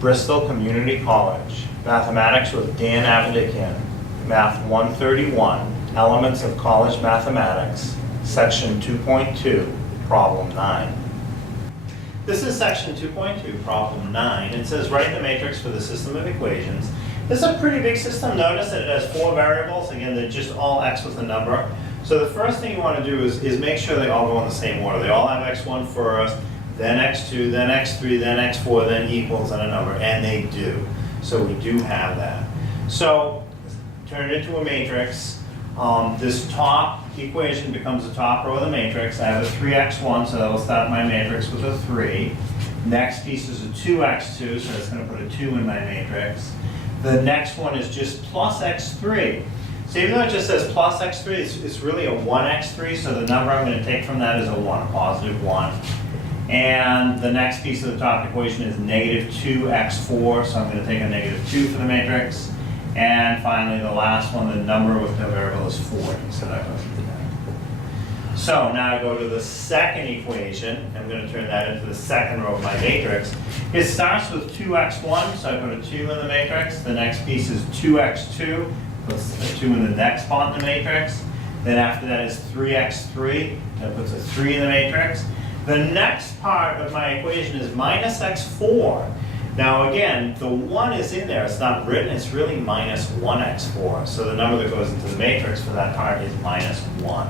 Bristol Community College, Mathematics with Dan Avedikian, Math 131, Elements of College Mathematics, Section 2.2, Problem 9. This is Section 2.2, Problem 9. It says write the matrix for the system of equations. This is a pretty big system. Notice that it has 4 variables. Again, they're just all x with a number. So the first thing you want to do is make sure they all go in the same order. They all have x1 first, then x2, then x3, then x4, then equals and a number, and they do. So we do have that. So turn it into a matrix. This top equation becomes the top row of the matrix. I have a 3x1, so that will start my matrix with a 3. Next piece is a 2x2, so that's going to put a 2 in my matrix. The next one is just plus x3. So even though it just says plus x3, it's really a 1x3, so the number I'm going to take from that is a 1, a positive 1. And the next piece of the top equation is negative 2x4, so I'm going to take a negative 2 for the matrix. And finally, the last one, the number with no variable is 40, so that goes into that. So now I go to the second equation. I'm going to turn that into the second row of my matrix. It starts with 2x1, so I put a 2 in the matrix. The next piece is 2x2, puts a 2 in the next spot in the matrix. Then after that is 3x3, that puts a 3 in the matrix. The next part of my equation is minus x4. Now again, the 1 is in there, it's not written, it's really minus 1x4. So the number that goes into the matrix for that part is minus 1.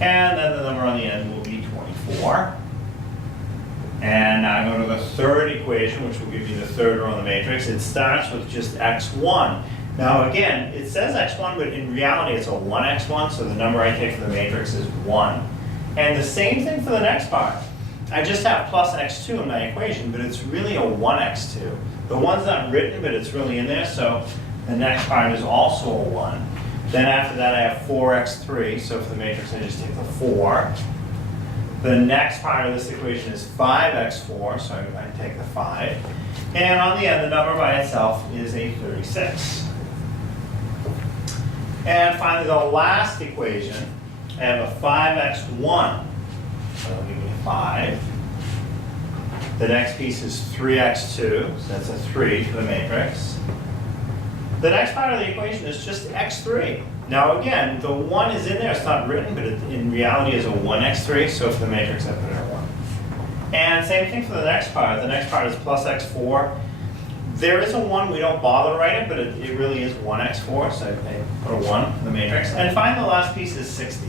And then the number on the end will be 24. And now I go to the third equation, which will give me the third row of the matrix. It starts with just x1. Now again, it says x1, but in reality it's a 1x1, so the number I take for the matrix is 1. And the same thing for the next part. I just have plus x2 in my equation, but it's really a 1x2. The 1's not written, but it's really in there, so the next part is also a 1. Then after that I have 4x3, so for the matrix I just take the 4. The next part of this equation is 5x4, so I take the 5. And on the end, the number by itself is a 36. And finally, the last equation, I have a 5x1, so that'll give me a 5. The next piece is 3x2, so that's a 3 for the matrix. The next part of the equation is just x3. Now again, the 1 is in there, it's not written, but it in reality is a 1x3, so for the matrix I put in a 1. And same thing for the next part. The next part is plus x4. There is a 1, we don't bother to write it, but it really is 1x4, so I put a 1 in the matrix. And finally, the last piece is 60.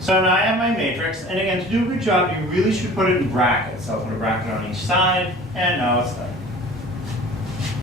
So now I have my matrix, and again, to do a good job, you really should put it in brackets. So I'll put a bracket on each side, and now it's done.